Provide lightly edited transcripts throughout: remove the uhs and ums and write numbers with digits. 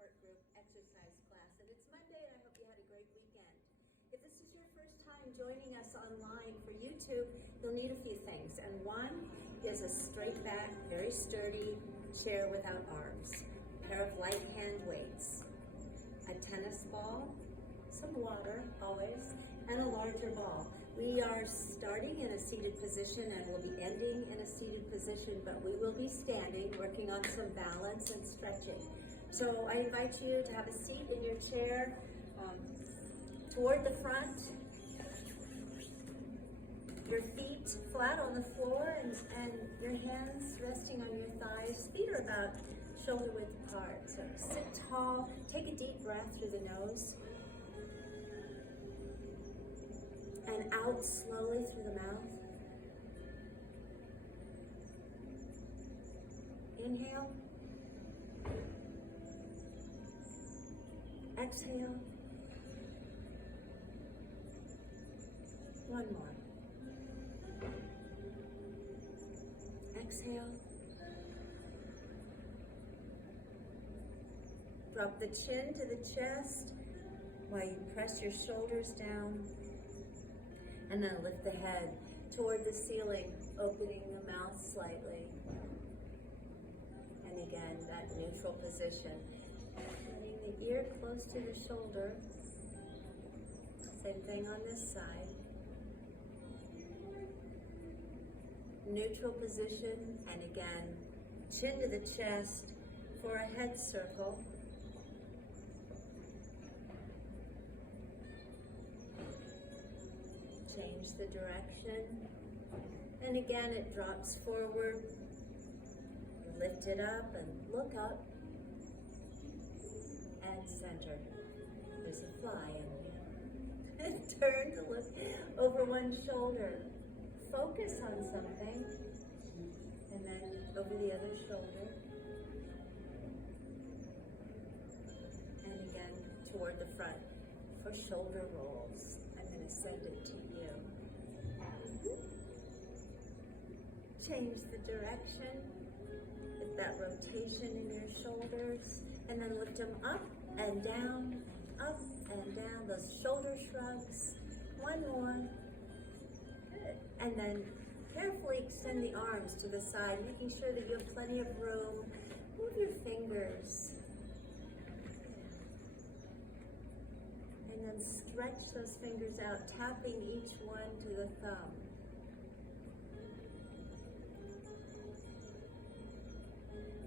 support group exercise class. And it's Monday, and I hope you had a great weekend. If this is your first time joining us online for YouTube, you'll need a few things. And one is a straight back, very sturdy chair without arms, a pair of light hand weights, a tennis ball, some water, always, and a larger ball. We are starting in a seated position and we'll be ending in a seated position, but we will be standing, working on some balance and stretching. So I invite you to have a seat in your chair toward the front, your feet flat on the floor and your hands resting on your thighs. Feet are about shoulder width apart. So sit tall, take a deep breath through the nose, and out slowly through the mouth. Inhale. Exhale. One more. Exhale. Drop the chin to the chest while you press your shoulders down. And then lift the head toward the ceiling, opening the mouth slightly. And again, that neutral position. Letting the ear close to the shoulder. Same thing on this side. Neutral position, and again, chin to the chest for a head circle. Change the direction, and again it drops forward. Lift it up and look up, and center. There's a fly in here. And turn to look over one shoulder. Focus on something, and then over the other shoulder. And again toward the front for shoulder rolls. I'm going to send it to you. Change the direction with that rotation in your shoulders, and then lift them up and down, up and down, those shoulder shrugs. One more. Good. And then carefully extend the arms to the side, making sure that you have plenty of room. Move your fingers. And then stretch those fingers out, tapping each one to the thumb.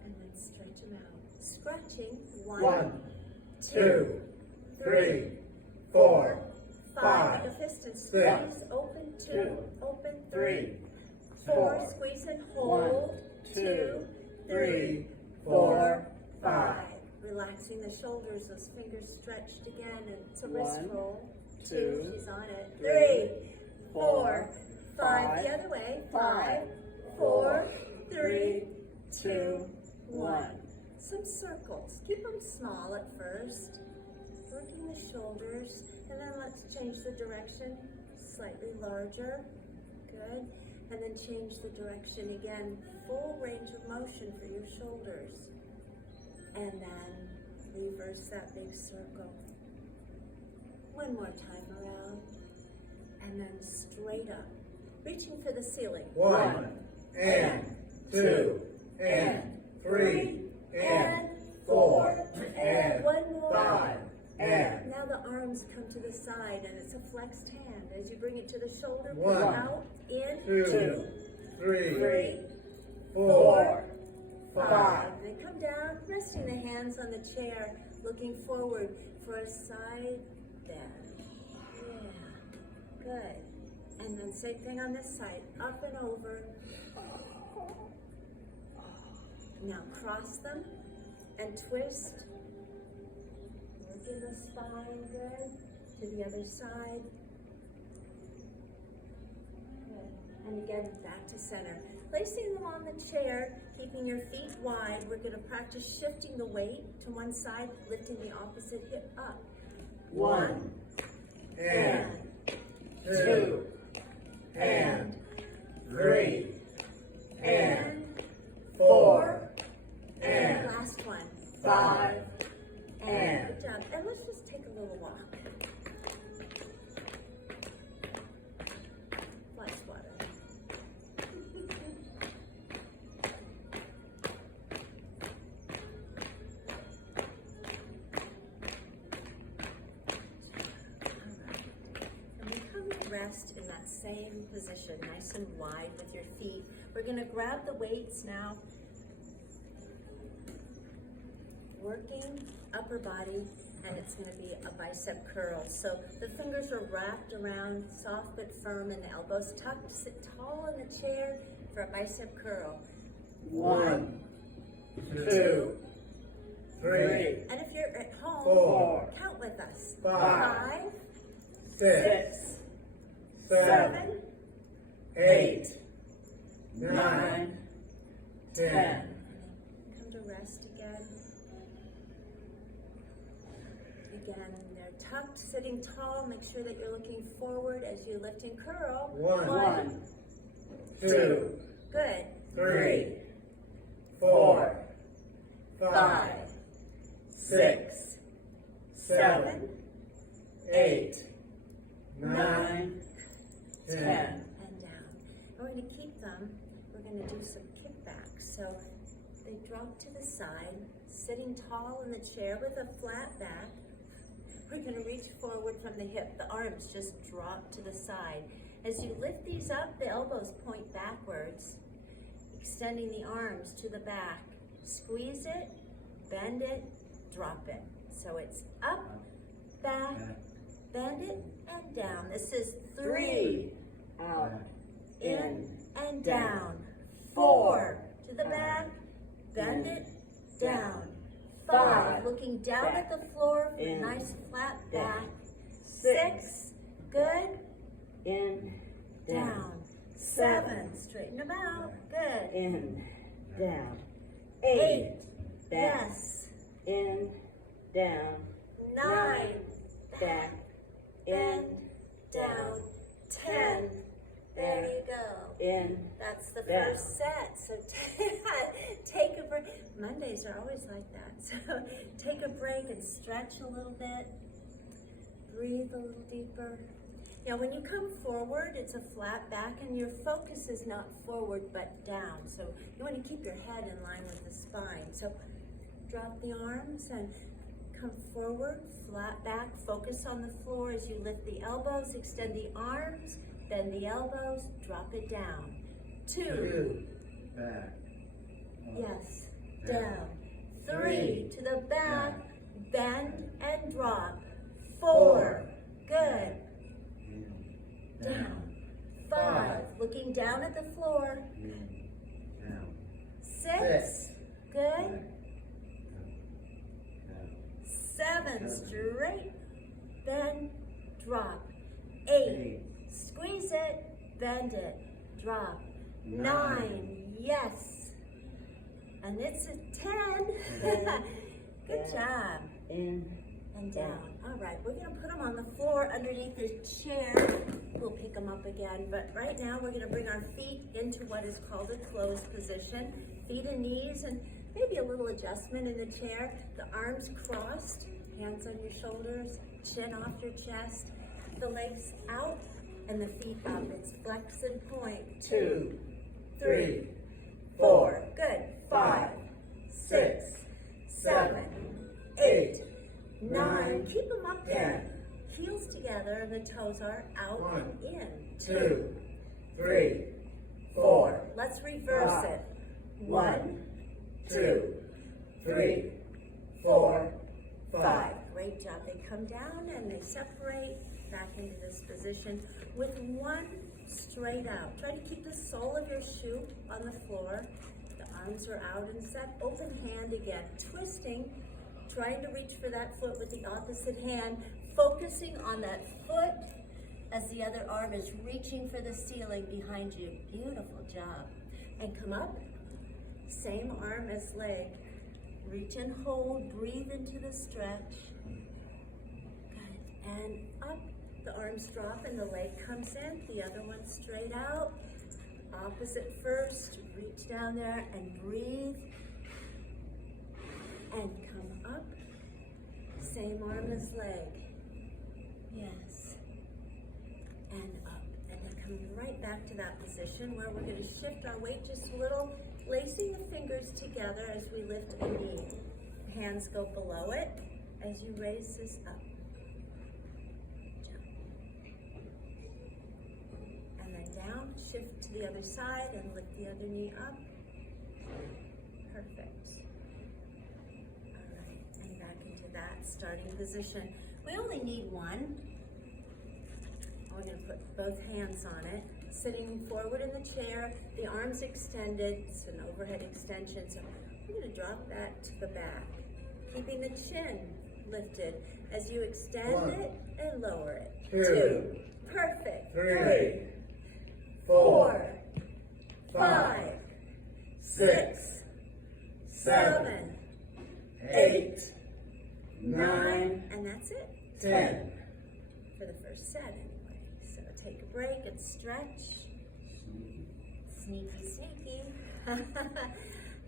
And then stretch them out. Scratching. One, two, three, four, five, Make a fist and six, squeeze. Open. Two. two, Open. three, Four. four, Squeeze and hold. one, Two, three, four, five. Relaxing the shoulders, those fingers stretched again, and it's a wrist One, roll. two, She's on it. three, 3, 4, 5. five, The other way. 5, five, 4, 3, three, 2, 1. 1. Some circles. Keep them small at first. Working the shoulders, and then let's change the direction. Slightly larger. Good. And then change the direction again. Full range of motion for your shoulders. And then reverse that big circle. One more time around. And then straight up. Reaching for the ceiling. One, and two, and three, and four, and one more. five, and Now the arms come to the side, and it's a flexed hand. As you bring it to the shoulder, One, pull out, in, two, three, 3, four, 5. five. And then come down, resting the hands on the chair, looking forward for a side bend. Yeah, good. And then same thing on this side, up and over. Now cross them and twist. Working the spine, good. To the other side. Good. And again, back to center. Placing them on the chair, keeping your feet wide. We're going to practice shifting the weight to one side, lifting the opposite hip up. One, and two, and three, and four, and last one. 5, rest in that same position, nice and wide with your feet. We're gonna grab the weights now. Working upper body, and it's gonna be a bicep curl. So the fingers are wrapped around, soft but firm, and the elbows tucked. Sit tall in the chair for a bicep curl. 1, 2, 3, And if you're at home, 4, count with us. 5, 5, 6, 7, 8, 9, 10. Come to rest again. Again, they're tucked, sitting tall. Make sure that you're looking forward as you lift and curl. 1, 2, Good. 3, 4, 5, 6, 7, 8, 9, 10. And down. We're going to keep them. We're going to do some kickbacks. So they drop to the side, sitting tall in the chair with a flat back. We're going to reach forward from the hip. The arms just drop to the side. As you lift these up, the elbows point backwards, extending the arms to the back. Squeeze it, bend it, drop it. So it's up, back, bend it, and down. This is 3, out, in, and down. 4, to the back, bend it, down. 5, looking down at the floor, nice flat back. 6, good, In, down. 7, straighten them out, good. in, down. 8, back, yes. in, down, 9, back, bend, in, down. 10, there you go. in, That's the down. first set. So take a break. Mondays are always like that. So take a break and stretch a little bit. Breathe a little deeper. Now when you come forward, it's a flat back and your focus is not forward but down. So you want to keep your head in line with the spine. So drop the arms and come forward, flat back. Focus on the floor as you lift the elbows, extend the arms, bend the elbows, drop it down. 2, back, yes, down. 3, to the back, bend and drop. 4, good, down. 5, looking down at the floor. 6, good. 7, straight, bend, drop. 8, squeeze it, bend it, drop. 9, yes. And it's a 10. Good job. in, And down. All right, we're gonna put them on the floor underneath the chair. We'll pick them up again, but right now we're gonna bring our feet into what is called a closed position. Feet and knees, and maybe a little adjustment in the chair. The arms crossed, hands on your shoulders, chin off your chest, the legs out, and the feet up. It's flex and point. 2, 3, 4, good. 5, 6, 7, 8, 9. Keep them up there. Heels together and the toes are out and in. 2, 3, 4. Let's reverse it. 1, 2, 3, 4, 5. Great job. They come down and they separate back into this position with one straight out. Try to keep the sole of your shoe on the floor. The arms are out and set. Open hand again. Twisting, trying to reach for that foot with the opposite hand. Focusing on that foot as the other arm is reaching for the ceiling behind you. Beautiful job. And come up. Same arm as leg. Reach and hold. Breathe into the stretch. Good. And up. The arms drop and the leg comes in. The other one straight out. Opposite first. Reach down there and breathe. And come up. Same arm as leg. Yes. And up. And then come right back to that position where we're going to shift our weight just a little, placing the fingers together as we lift a knee. Hands go below it as you raise this up. Jump. then down, shift to the other side and lift the other knee up. Perfect. All right, and back into that starting position. We only need one. We're going to put both hands on it, sitting forward in the chair, the arms extended. It's an overhead extension, so we're going to drop that to the back, keeping the chin lifted as you extend One, it and lower it. 2, Perfect. 3, 4, 4, 5, 6, 7, 8, 9, and that's it 10. for the first set anyway. So take a break and stretch. Sneaky, sneaky.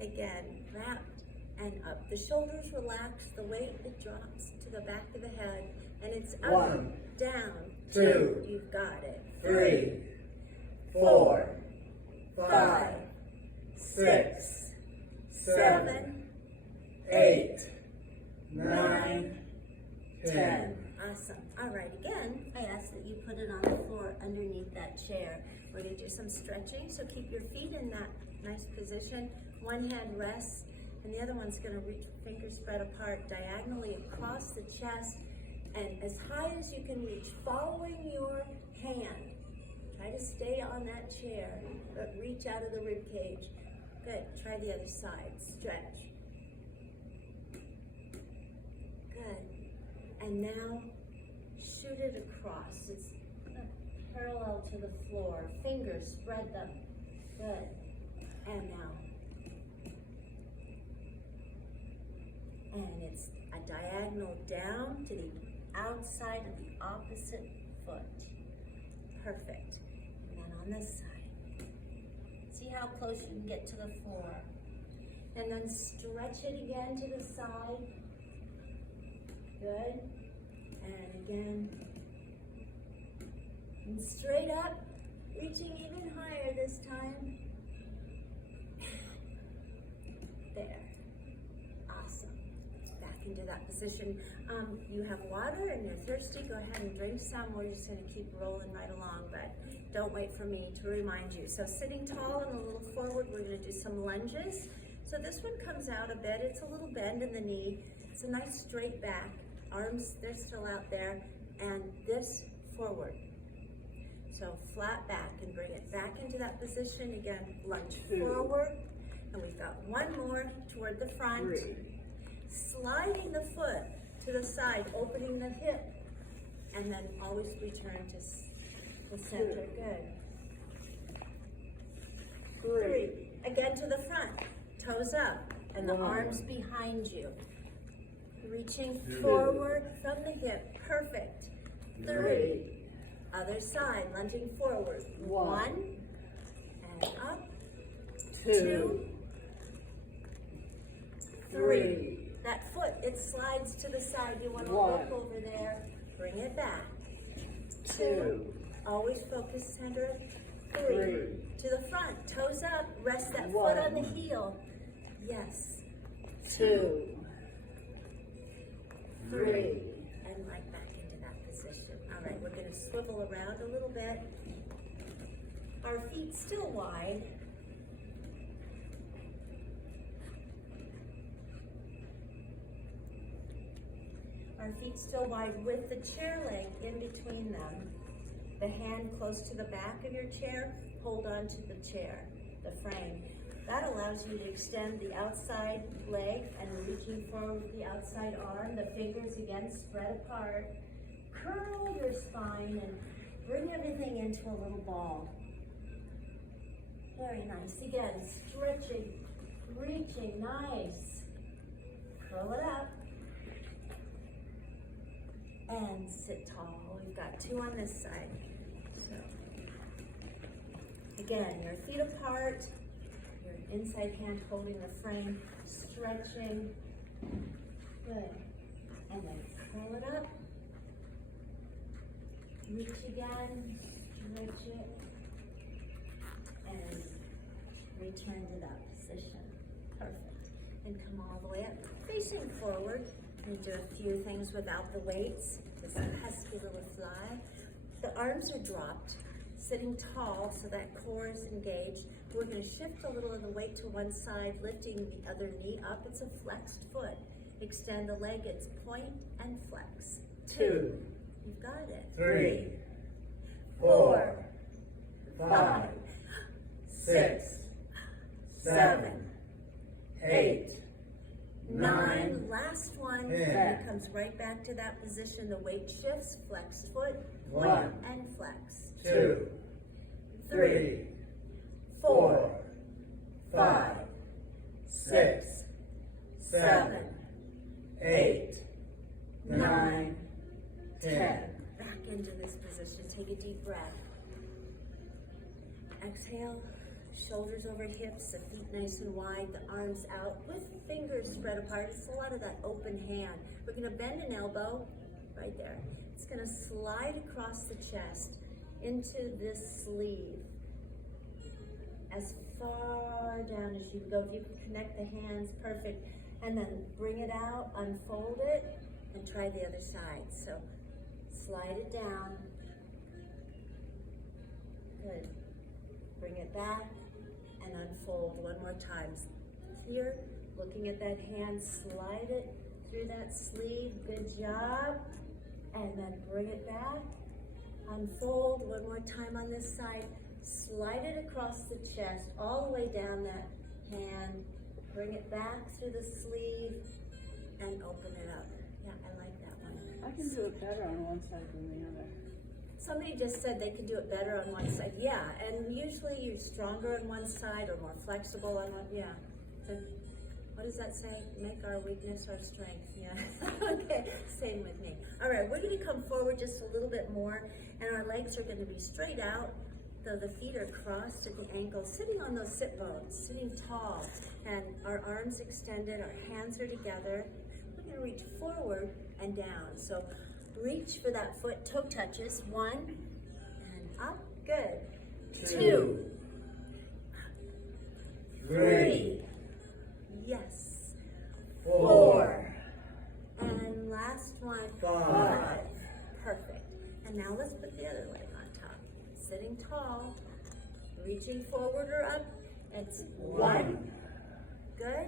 Again, wrapped and up. The shoulders relax, the weight, it drops to the back of the head, and it's up, 1, down, 2, you've got it. 3, 4, 5, 6, 7, 8, 9, 10. Awesome. All right, again, I ask that you put it on the floor underneath that chair. We're going to do some stretching, so keep your feet in that nice position. One hand rests, and the other one's going to reach fingers spread apart diagonally across the chest and as high as you can reach, following your hand. Try to stay on that chair, but reach out of the rib cage. Good. Try the other side. Stretch. Good. And now shoot it across. It's parallel to the floor. Fingers spread them. Good. And now. And it's a diagonal down to the outside of the opposite foot. Perfect. And then on this side. See how close you can get to the floor. And then stretch it again to the side. Good. And again. And straight up, reaching even higher this time. There. Awesome. Back into that position. You have water and you're thirsty, go ahead and drink some. We're just going to keep rolling right along, but don't wait for me to remind you. So sitting tall and a little forward, we're going to do some lunges. So this one comes out a bit. It's a little bend in the knee. It's a nice straight back. Arms, they're still out there. And this forward. So flat back and bring it back into that position. Again, lunge forward. And we've got one more toward the front. 3. Sliding the foot to the side, opening the hip. And then always return to the center. Good. 3. Again to the front. Toes up. And the 1. arms behind you. Reaching forward from the hip. Perfect. 3. Other side, lunging forward. 1. And up. 2. 3. That foot, it slides to the side. You want to look over there. Bring it back. 2. Always focus center. 3. To the front. Toes up. Rest that foot on the heel. Yes. 2. 3. And right back into that position. All right, we're going to swivel around a little bit. Our feet still wide. Our feet still wide with the chair leg in between them. The hand close to the back of your chair. Hold on to the chair, the frame. That allows you to extend the outside leg and reaching forward with the outside arm. The fingers again spread apart. Curl your spine and bring everything into a little ball. Very nice. Again, stretching, reaching, nice. Curl it up. And sit tall. We've got 2 on this side. So, again, your feet apart, your inside hand holding the frame, stretching. Good. And then curl it up. Reach again, stretch it, and return to that position. Perfect. And come all the way up, facing forward. And do a few things without the weights. This pesky little fly. The arms are dropped, sitting tall so that core is engaged. We're going to shift a little of the weight to one side, lifting the other knee up. It's a flexed foot. Extend the leg, it's point and flex. 2. You've got it. 3, 4, 5, 6, 7, 8, 9. Last one. 10. It comes right back to that position. The weight shifts, flexed foot, 1, and flex. 2, 3, 4, 5, 6, 7, 8, 9, 10. Back into this position. Take a deep breath. Exhale. Shoulders over hips, the feet nice and wide, the arms out with fingers spread apart. It's a lot of that open hand. We're going to bend an elbow right there. It's going to slide across the chest into this sleeve as far down as you can go. If you can connect the hands, perfect. And then bring it out, unfold it, and try the other side. So slide it down. Good. Bring it back and unfold one more time. Here, looking at that hand, slide it through that sleeve. Good job. And then bring it back. Unfold one more time on this side. Slide it across the chest, all the way down that hand. Bring it back through the sleeve and open it up. Yeah, I like that one. I can do it better on one side than the other. Somebody just said they could do it better on one side. Yeah, and usually you're stronger on one side or more flexible on one. Yeah. So what does that say? Make our weakness our strength. Yeah. Okay, same with me. All right, we're going to come forward just a little bit more, and our legs are going to be straight out, though the feet are crossed at the ankles, sitting on those sit bones, sitting tall, and our arms extended, our hands are together. We're going to reach forward and down. So reach for that foot, toe touches. 1, and up. Good. 2, 3. Yes. 4, And last one. 5. Perfect. And now let's put the other leg on top. Sitting tall, reaching forward or up. It's 1. Good.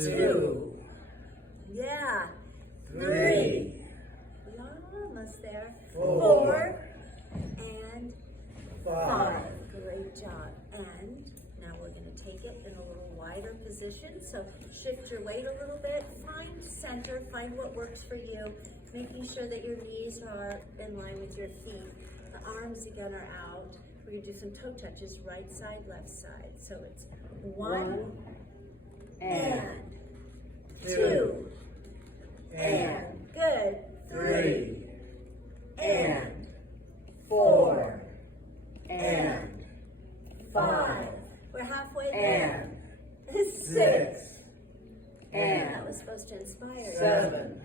2, Yeah. 3, We're almost there. 4, And 5. Great job. And now we're going to take it in a little wider position. So shift your weight a little bit. Find center. Find what works for you. Making sure that your knees are in line with your feet. The arms again are out. We're going to do some toe touches. Right side, left side. So it's 1 and 2 and good. 3 and 4 and 5. We're halfway there. and 6. and That was supposed to inspire you. 7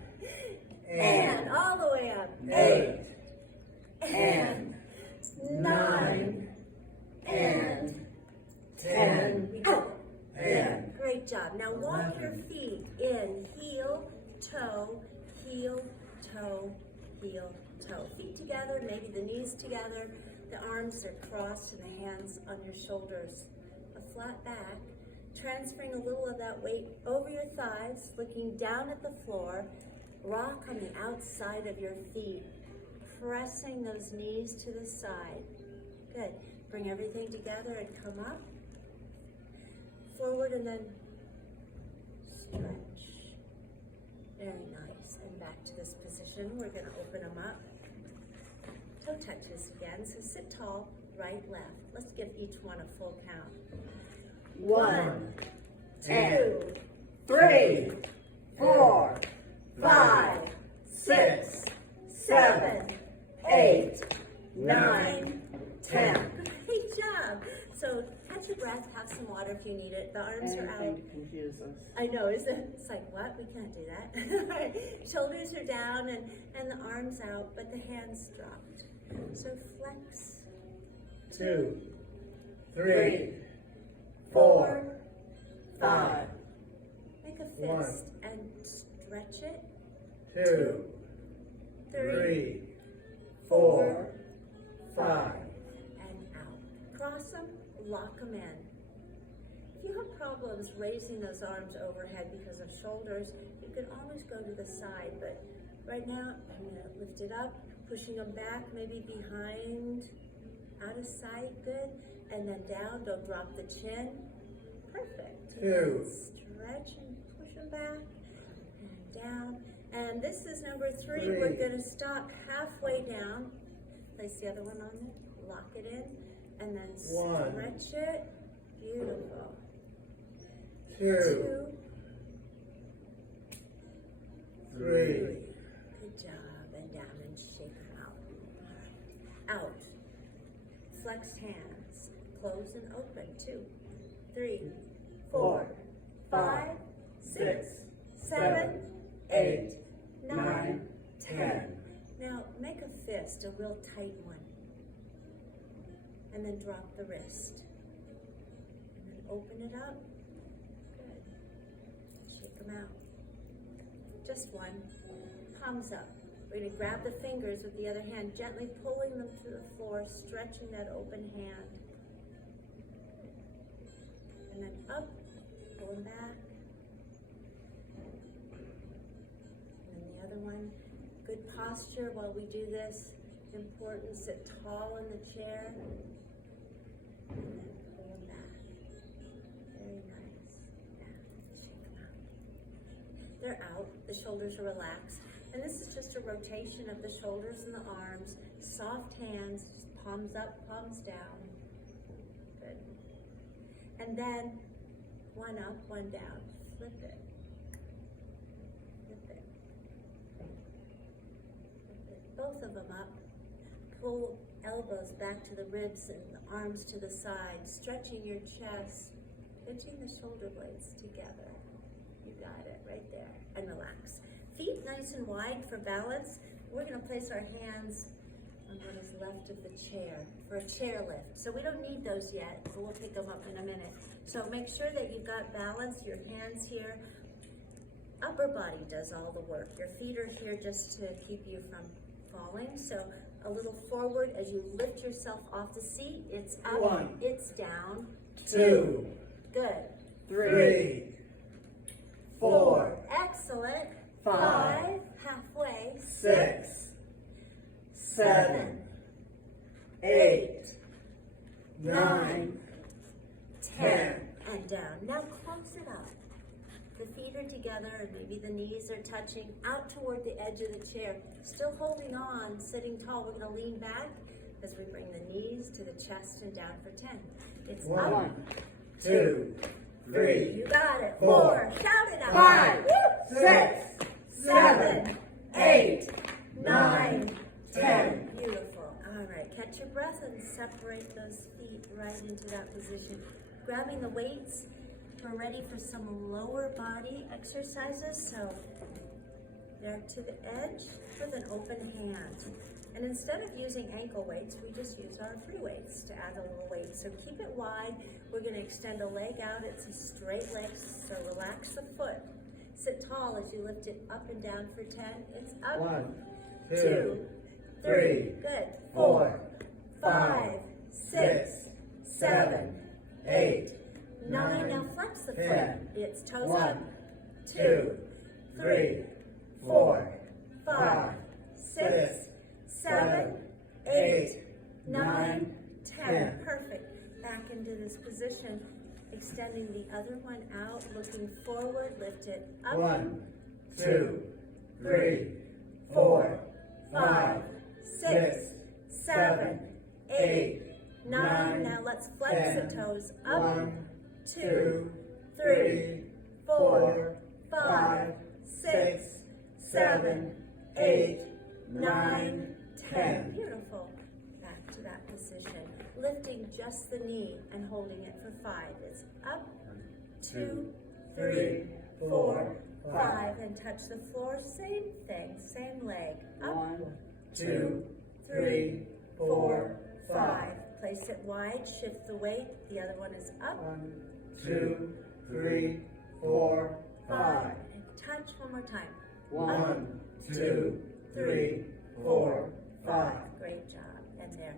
And all the way up. 8 And 9 and 10 We go. and Great job. Now walk your feet in heel, toe, heel, toe, heel, toe. Feet together, maybe the knees together. The arms are crossed and the hands on your shoulders. A flat back. Transferring a little of that weight over your thighs, looking down at the floor. Rock on the outside of your feet. Pressing those knees to the side. Good. Bring everything together and come up. Forward and then stretch. Very nice. And back to this position. We're going to open them up. Toe touches again. So sit tall, right, left. Let's give each one a full count. 1, 2, 3, 4, 5, 6, 7, 8, 9, 10. Great job. So catch your breath, have some water if you need it. The arms are out. Anything to confuse us. I know, isn't it? It's like, what? We can't do that. Shoulders are down and the arms out, but the hands dropped. So flex. 2, 3, 4, 5, Make a fist 1, and stretch it. 2, 3, 4, 5, cross them, lock them in. If you have problems raising those arms overhead because of shoulders, you can always go to the side, but right now, I'm gonna lift it up, pushing them back, maybe behind, out of sight, good, and then down, don't drop the chin. Perfect. 2, Stretch and push them back, and down. And this is number 3. 3. We're gonna stop halfway down, place the other one on there, lock it in, and then 1. stretch it. Beautiful. 2, 3, Good job. And down and shake them out. Out. Flexed hands. Close and open. 2, 3, 4, 5, 6, 7, 8, 9, 10. Now make a fist, a real tight one. And then drop the wrist. And then open it up. Good. Shake them out. Just one. Palms up. We're going to grab the fingers with the other hand, gently pulling them to the floor, stretching that open hand. And then up, pulling back. And then the other one. Good posture while we do this. Important, sit tall in the chair. And then pull them back. Very nice. Now, shake them out. They're out, the shoulders are relaxed. And this is just a rotation of the shoulders and the arms. Soft hands, just palms up, palms down. Good. And then one up, one down. Flip it. Flip it. Flip it. Both of them up. Pull elbows back to the ribs and the arms to the side, stretching your chest, pinching the shoulder blades together. You got it right there. And relax. Feet nice and wide for balance. We're going to place our hands on what is left of the chair for a chair lift. So we don't need those yet, but we'll pick them up in a minute. So make sure that you've got balance, your hands here. Upper body does all the work. Your feet are here just to keep you from falling. So a little forward as you lift yourself off the seat. It's up, 1. it's down. 2, Good. 3, 4, Excellent. 5, halfway. 6, 7, 8, 9, 10. And down. Now close it up. The feet are together and maybe the knees are touching out toward the edge of the chair. Still holding on, sitting tall. We're going to lean back as we bring the knees to the chest and down for 10. It's 1, up. 2, 3, You got it. 4, 4. Shout it out. 5, Woo! 6, 7, 8, 9, 10. Beautiful. All right. Catch your breath and separate those feet right into that position. Grabbing the weights. We're ready for some lower body exercises. So they're to the edge with an open hand. And instead of using ankle weights, we just use our free weights to add a little weight. So keep it wide. We're going to extend a leg out. It's a straight leg. So relax the foot. Sit tall as you lift it up and down for 10. It's up. 1, 2, 2, 3. 3, Good. 4, 5, 6, 7, 8, 9. Now flex the 10. foot. It's toes 1, up. 2, 3, 4, 5, 6, 7, 8, 9, 10. Perfect. Back into this position. Extending the other one out, looking forward, lift it up. 1, 2, 3, 4, 5, 6, 7, 8, 9. Now let's flex 10. the toes up. 1, 2, 2, 3, 3, 4, 4, 5, 6, 7, 8, 9, 10. Beautiful. Back to that position. Lifting just the knee and holding it for 5. It's up, 2, 3, 4, 5, and touch the floor. Same thing, same leg. Up, 1, 2, 3, 4, 5. Place it wide, shift the weight. The other one is up, 1, 2, 3, 4, 5. and touch one more time. 1, 2, 3, 4, 5. Great job. And there.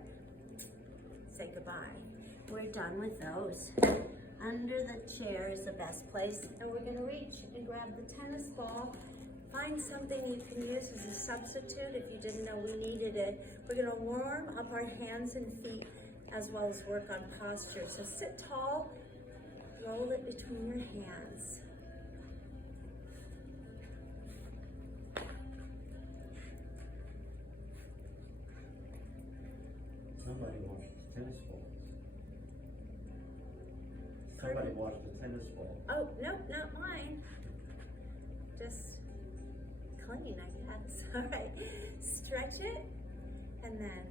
Say goodbye. we're done with those. Under the chair is the best place, and we're gonna reach and grab the tennis ball. Find something you can use as a substitute if you didn't know we needed it. We're gonna warm up our hands and feet as well as work on posture. So sit tall, roll it between your hands. Somebody washed the tennis balls. Somebody washed the tennis ball. Oh, nope, not mine. Just clean, I guess. All right, stretch it and then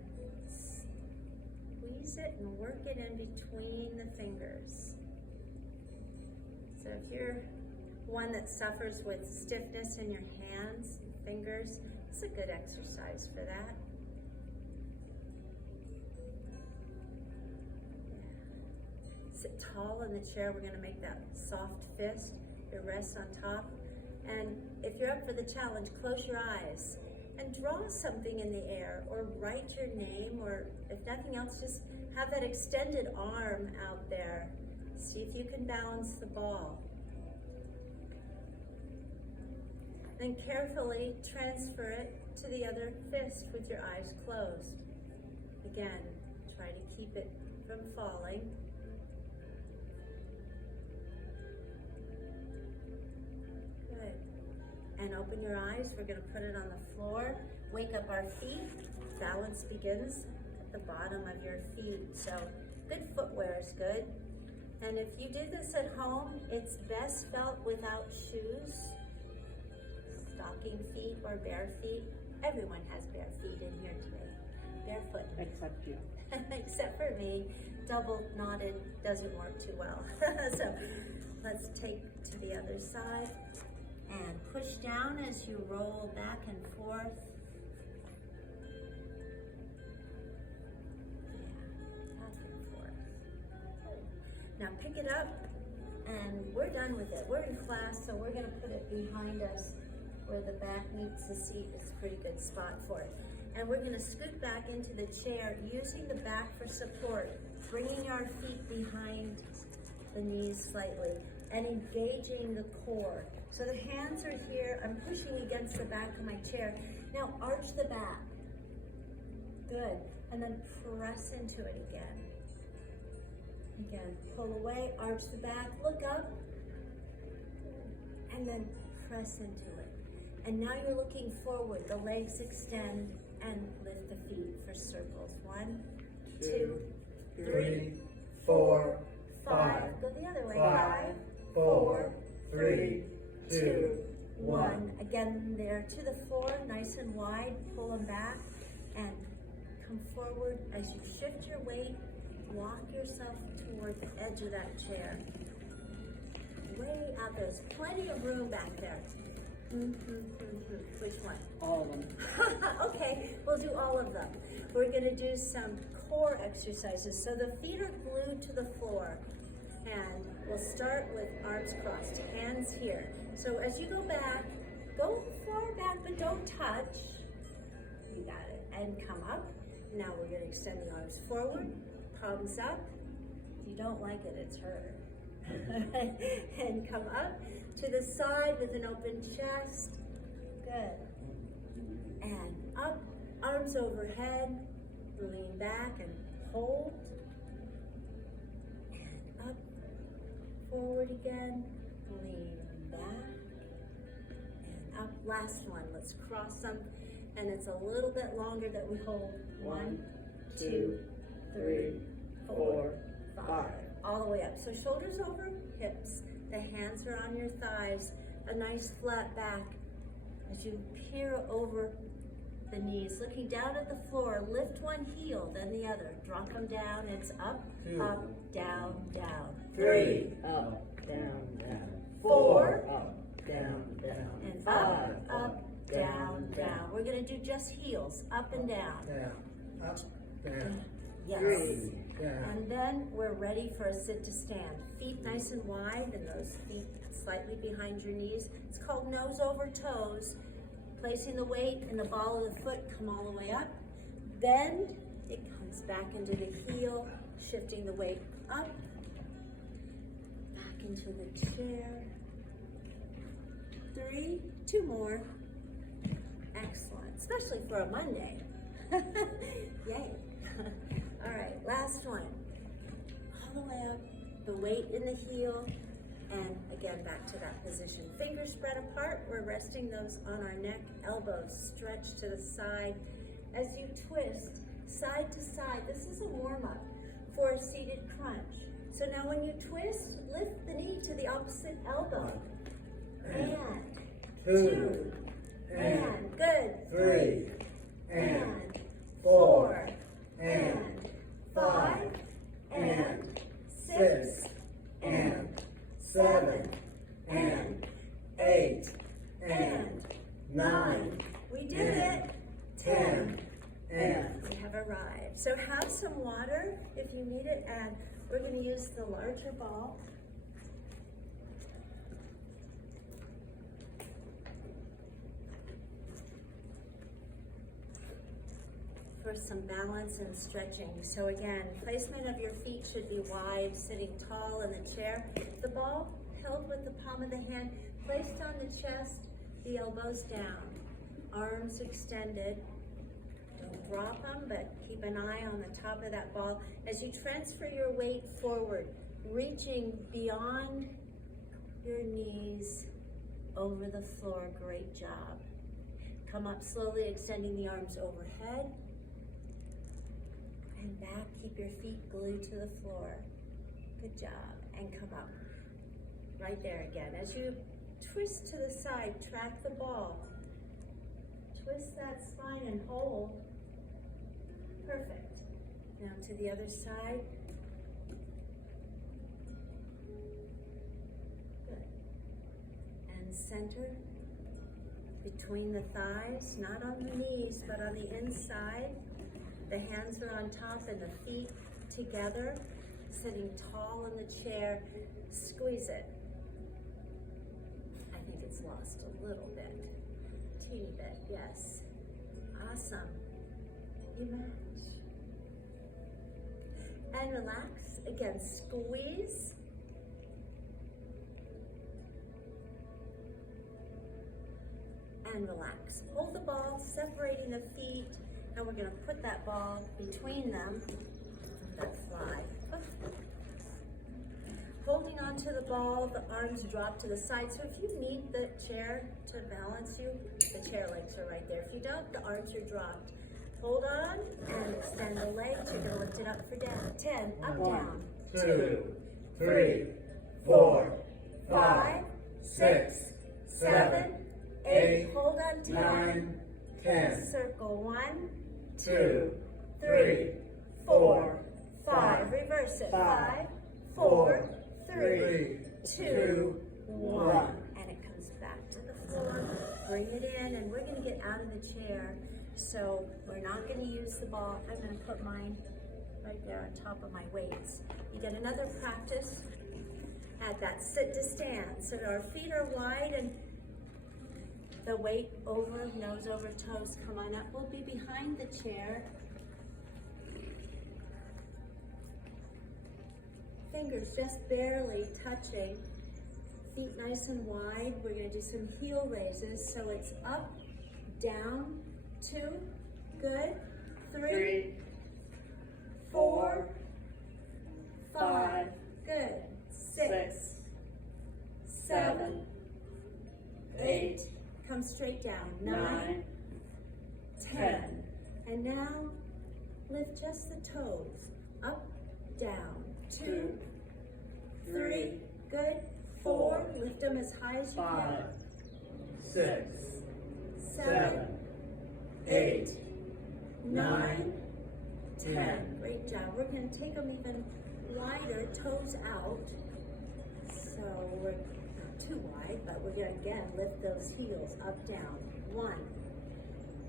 squeeze it and work it in between the fingers. So if you're one that suffers with stiffness in your hands and fingers, it's a good exercise for that. Sit tall in the chair. We're going to make that soft fist. It rests on top. And if you're up for the challenge, close your eyes and draw something in the air or write your name, or if nothing else, just have that extended arm out there. See if you can balance the ball. Then carefully transfer it to the other fist with your eyes closed. Again, try to keep it from falling. Good. And open your eyes. We're going to put it on the floor. Wake up our feet. Balance begins at the bottom of your feet. So good footwear is good. And if you do this at home, it's best felt without shoes. Stocking feet or bare feet. Everyone has bare feet in here today. Barefoot. Except you. Except for me. Double knotted doesn't work too well. So let's take to the other side and push down as you roll back and forth. Yeah, back and forth. Now pick it up and we're done with it. We're in class, so we're gonna put it behind us where the back meets the seat. It's a pretty good spot for it. And we're gonna scoot back into the chair using the back for support, bringing our feet behind the knees slightly and engaging the core. So the hands are here, I'm pushing against the back of my chair. Now arch the back. Good, and then press into it again. Again, pull away, arch the back, look up, and then press into it. And now you're looking forward, the legs extend and lift the feet for circles. 1, 2, 3, 4, 5. Go the other way. 5, 4, 3, 2, 1. Again, there to the floor, nice and wide. Pull them back and come forward. As you shift your weight, walk yourself toward the edge of that chair. Way out. There's plenty of room back there. Which one? All of them. Okay, we'll do all of them. We're going to do some core exercises. So the feet are glued to the floor. And we'll start with arms crossed, hands here. So as you go back, go far back, but don't touch. You got it. And come up. Now we're going to extend the arms forward, palms up. If you don't like it, it's her. And come up to the side with an open chest. Good. And up, arms overhead, lean back and hold. And up, forward again, lean back, and up. Last one, let's cross them. And it's a little bit longer that we hold. 1, 2, 3, 4, 5. All the way up. So shoulders over hips. The hands are on your thighs. A nice flat back. As you peer over the knees, looking down at the floor, lift one heel, then the other. Drop them down. It's up, 2, up, down, down. 3, Up, down, down. 4, Up, down, down. and 5, up, down, down. We're going to do just heels, up and down. down, up, down, Yes. 3, down. And then we're ready for a sit to stand. Feet nice and wide and those feet slightly behind your knees. It's called nose over toes. Placing the weight in the ball of the foot, come all the way up. Bend, it comes back into the heel, Shifting the weight up, back into the chair. 3, 2 more. Excellent, especially for a Monday. Yay. All right, last one. All the way up, the weight in the heel, and again, back to that position. Fingers spread apart, we're resting those on our neck, elbows stretched to the side. As you twist side to side, this is a warm-up for a seated crunch. So now when you twist, lift the knee to the opposite elbow. And 2, and good, 3, and 4, and 5, and 6, and 7, and 8, and 9. We did it. 10, and we have arrived. So have some water if you need it, and we're going to use the larger ball. For some balance and stretching. So again, placement of your feet should be wide, sitting tall in the chair. The ball held with the palm of the hand, placed on the chest, the elbows down, arms extended. Don't drop them, but keep an eye on the top of that ball as you transfer your weight forward, reaching beyond your knees over the floor. Great job. Come up slowly, extending the arms overhead and back. Keep your feet glued to the floor. Good job. And come up. Right there again. As you twist to the side, track the ball. Twist that spine and hold. Perfect. Now to the other side. Good. And center between the thighs, not on the knees, but on the inside. The hands are on top and the feet together, sitting tall in the chair. Squeeze it. I think it's lost a little bit. Teeny bit, yes. Awesome. You match. And relax. Again, squeeze. And relax. Hold the ball, separating the feet. Now we're going to put that ball between them. That fly. Holding onto the ball, the arms drop to the side. So if you need the chair to balance you, the chair legs are right there. If you don't, the arms are dropped. Hold on and extend the legs. You're going to lift it up for down. 10, up, 1, down. 2, 3, 4, 5, 6, 7, 8, Hold on, 10. 9, 10. Circle 1, 2, 3, 4, 5. Reverse it. 5, 5, 4, 3, 3, 2, 2, 1. And it comes back to the floor. Bring it in, and we're going to get out of the chair. So we're not going to use the ball. I'm going to put mine right there on top of my weights. You get another practice at that sit to stand. So our feet are wide and the weight over, nose over toes. Come on up. We'll be behind the chair. Fingers just barely touching. Feet nice and wide. We're going to do some heel raises. So it's up, down, 2, good, 3, 4, 5, good, 6, 7, 8, come straight down, 9, 10, and now lift just the toes, up, down, 2, 3, good, 4, lift them as high as you 5, can, 6, 7, 8, 9, 10. Great job. We're going to take them even wider, toes out. So we're not too wide, but we're going to again lift those heels up, down. 1,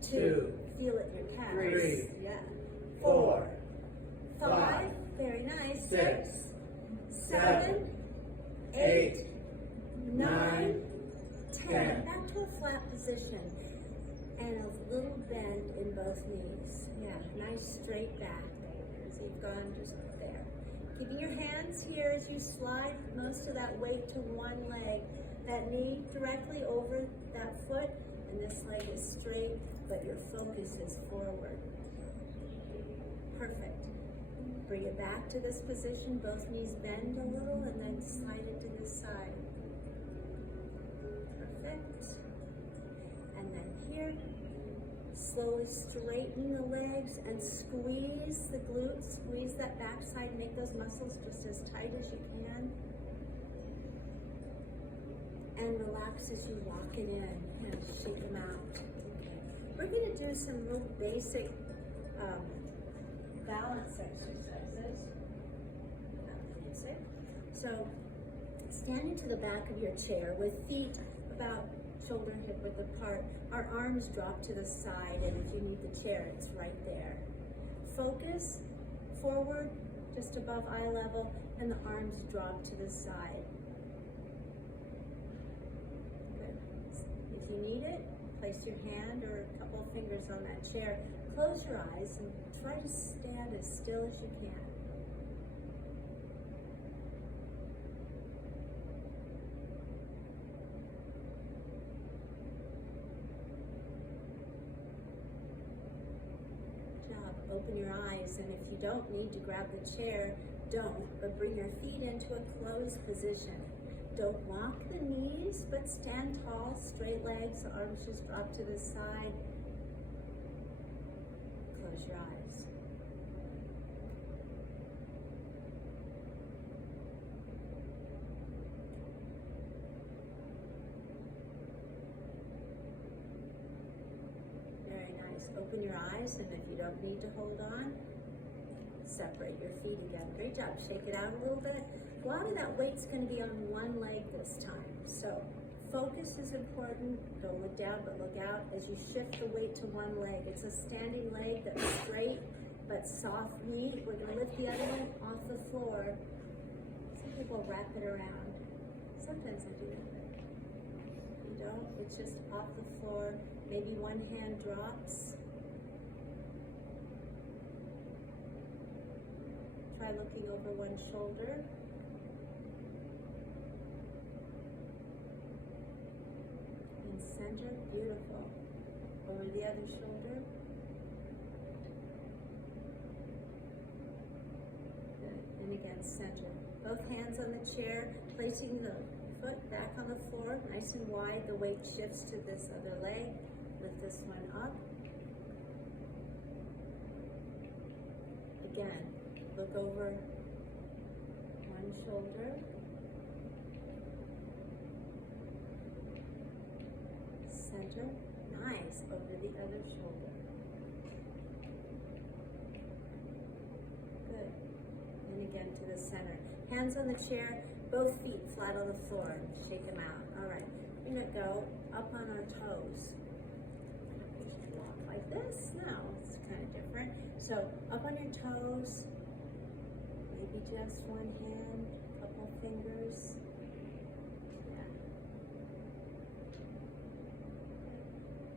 2, feel it in your calves. 3, yeah. 4, 5, very nice. 6, 7, 8, 9, 10. Back to a flat position. And a little bend in both knees. Yeah, nice straight back. So you've gone just there. Keeping your hands here as you slide most of that weight to one leg. That knee directly over that foot, and this leg is straight, but your focus is forward. Perfect. Bring it back to this position. Both knees bend a little, and then slide it to this side. Perfect. And then here, slowly straighten the legs and squeeze the glutes, squeeze that backside, make those muscles just as tight as you can. And relax as you walk it in and shake them out. Okay. We're going to do some real basic balance exercises. So stand into the back of your chair with feet about shoulder and hip width apart. Our arms drop to the side, and if you need the chair, it's right there. Focus forward, just above eye level, and the arms drop to the side. Good. If you need it, place your hand or a couple of fingers on that chair. Close your eyes and try to stand as still as you can. Open your eyes, and if you don't need to grab the chair, don't, but bring your feet into a closed position. Don't lock the knees, but stand tall, straight legs, arms just drop to the side. Close your eyes. Open your eyes, and if you don't need to hold on, separate your feet again. Great job. Shake it out a little bit. A lot of that weight's going to be on one leg this time. So focus is important. Don't look down, but look out as you shift the weight to one leg. It's a standing leg that's straight but soft knee. We're going to lift the other one off the floor. Some people wrap it around. Sometimes I do that. You don't. It's just off the floor. Maybe one hand drops. Try looking over one shoulder. And center, beautiful. Over the other shoulder. Good. And again, center. Both hands on the chair, placing the foot back on the floor, nice and wide. The weight shifts to this other leg. Lift this one up. Again. Look over one shoulder. Center. Nice. Over the other shoulder. Good. And again to the center. Hands on the chair, both feet flat on the floor. Shake them out. All right. We're going to go up on our toes. Walk like this. No, it's kind of different. So up on your toes. Maybe just one hand, a couple fingers. Yeah.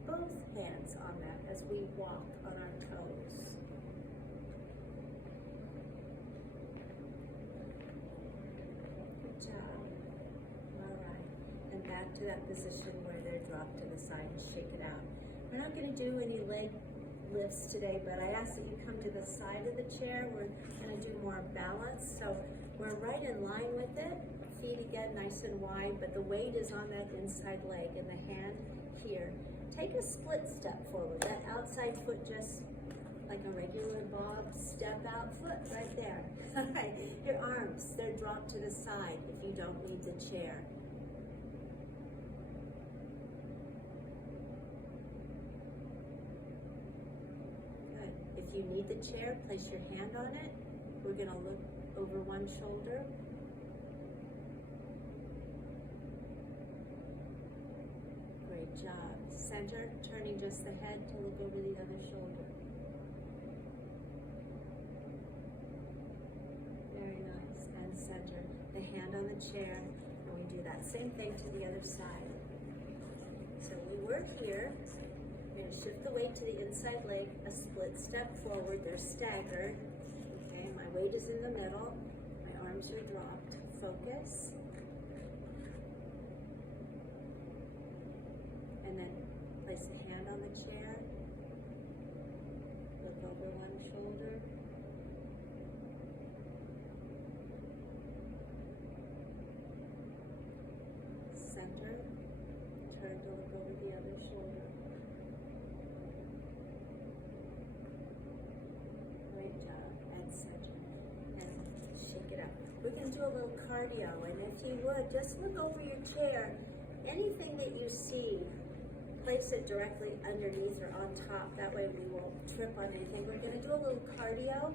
Both hands on that as we walk on our toes. Good job. All right. And back to that position where they're dropped to the side and shake it out. We're not going to do any leg lifts today, but I ask that you come to the side of the chair. We're going to do more balance, so we're right in line with it. Feet again nice and wide, but the weight is on that inside leg and the hand here. Take a split step forward. That outside foot just like a regular bob, step out foot right there. All right, your arms, they're dropped to the side if you don't need the chair. If you need the chair, place your hand on it. We're going to look over one shoulder. Great job. Center, turning just the head to look over the other shoulder. Very nice. And center. The hand on the chair. And we do that same thing to the other side. So we work here. We're going to shift the weight to the inside leg, a split step forward. They're staggered. Okay. weight is in the middle. My arms are dropped. Focus. And then place a hand on the chair. Look over one shoulder. Center. Turn to look over the other shoulder. Great job. And center. And shake it up. We're going to do a little cardio. And if you would, just look over your chair. Anything that you see, place it directly underneath or on top. That way we won't trip on anything. We're going to do a little cardio,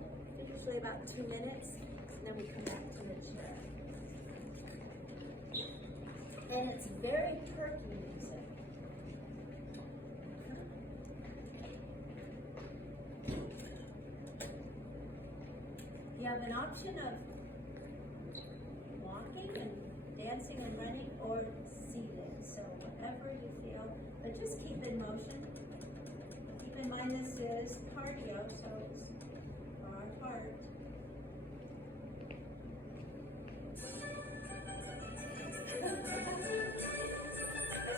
usually about 2 minutes, and then we come back to the chair. And it's very perky music. You have an option of walking and dancing and running or seated. So whatever you feel, but just keep in motion. Keep in mind this is cardio, so it's for our heart. I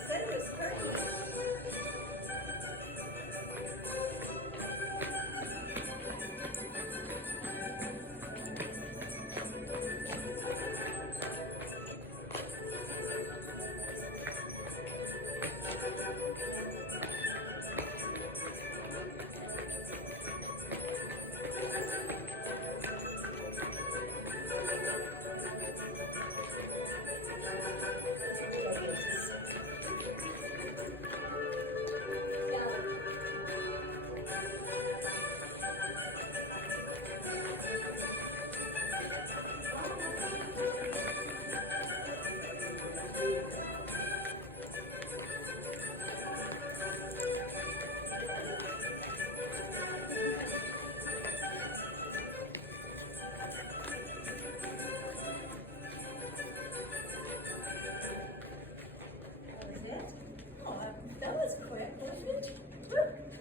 said it was cardio.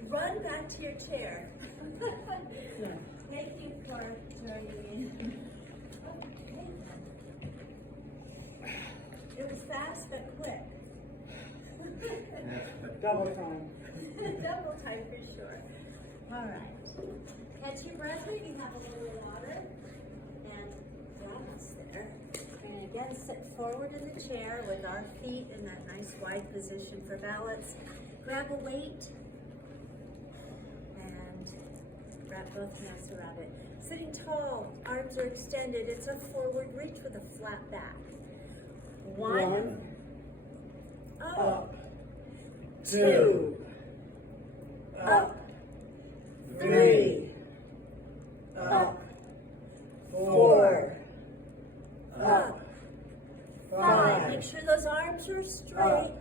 Run back to your chair. Thank you for joining me. Okay. It was fast but quick. Double time. Double time for sure. All right. Catch your breath. You have a little water and balance there. And again, sit forward in the chair with our feet in that nice wide position for balance. Grab a weight and wrap both hands around it. Sitting tall, arms are extended. It's a forward reach with a flat back. One. Up. Two. Up. Three. Up. Four. Up. Five. Make sure those arms are straight.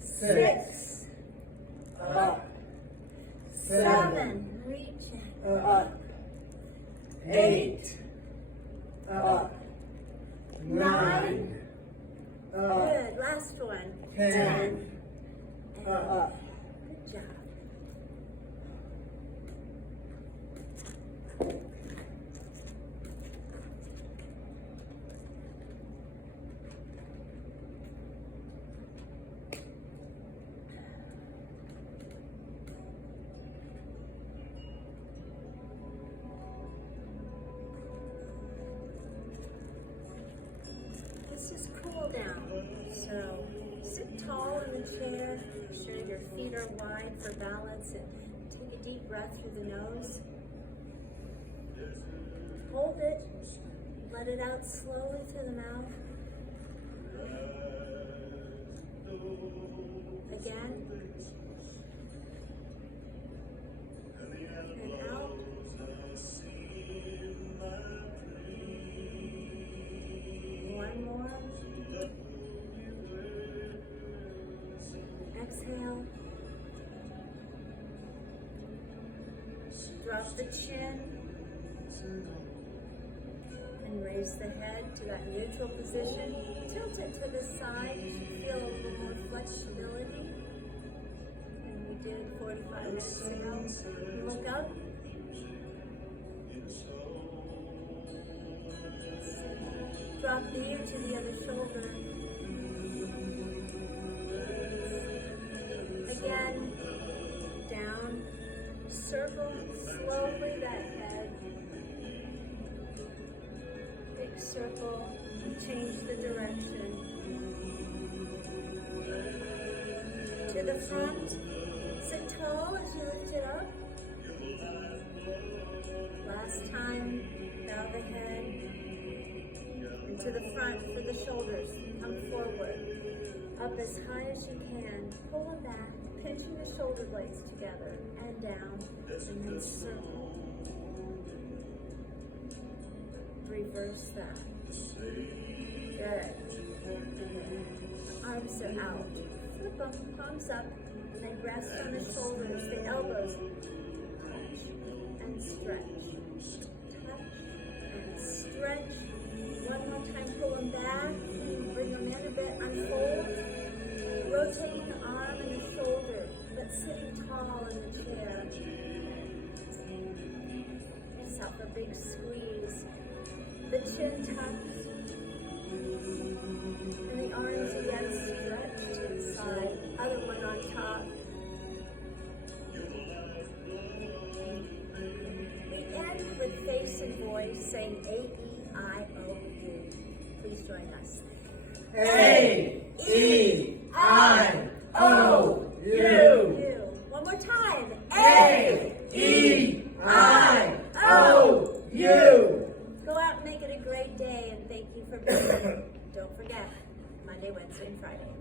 Six. Up. Seven. Reach. Up. 8. Up. 9. Up. Good. Last one. 10. And Up. good job. This is cool down. So sit tall in the chair. Make sure your feet are wide for balance and take a deep breath through the nose. Hold it. Let it out slowly through the mouth. Again. And out. One more. Exhale. Drop the chin. And raise the head to that neutral position. Tilt it to the side. You should feel a little more flexibility than we did 45 minutes ago. You look up. knee to the other shoulder. Again, down, circle slowly that head. Big circle, change the direction. To the front, sit tall as you lift it up. Last time, bow the head. And to the front for the shoulders, come forward. Up as high as you can, pull them back, pinching the shoulder blades together, and down, and then circle. Reverse that. Good. Arms are out. Flip them, palms up, and then rest on the shoulders, the elbows. Touch and stretch. Touch and stretch. One more time, pull them back. Bring them in a bit, unfold. Rotating the arm and the shoulder, but sitting tall in the chair. Yourself a big squeeze. The chin tucks. And the arms again stretched to the side. Other one on top. We end with face and voice saying A-E-I-O-U. Please join us. A-E-I-O-U. One more time. A-E-I-O-U. Go out and make it a great day, and thank you for being here. Don't forget, Monday, Wednesday, and Friday.